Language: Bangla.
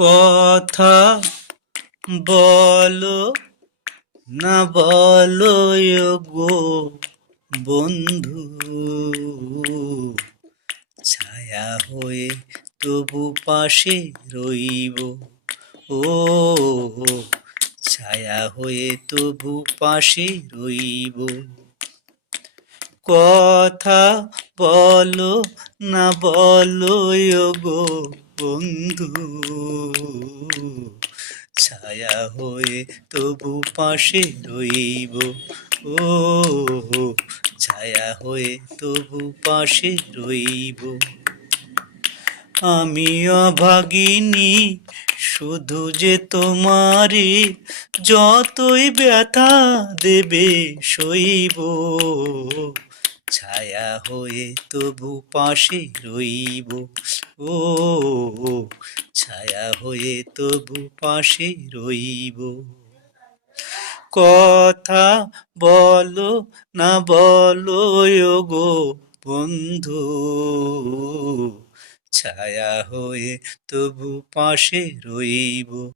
কথা বলো না বলো গো বন্ধু, ছায়া হয়ে তবু পাশে রইব। ও ছায়া হয়ে তবু পাশে রইব। কথা বলো না বলো গো বন্ধু, ছায়া হয়ে তবু পাশে রইব। ও ছায়া হয়ে তবু পাশে রইব। আমি অভাগিনী শুধু যে তোমারে, যতই ব্যথা দেবে সইব। ছায়া হয়ে তবু পাশে রইব। ও ছায়া হয়ে তবু পাশে রইব। কথা বলো না বলো গো বন্ধু, ছায়া হয়ে তবু পাশে রইব।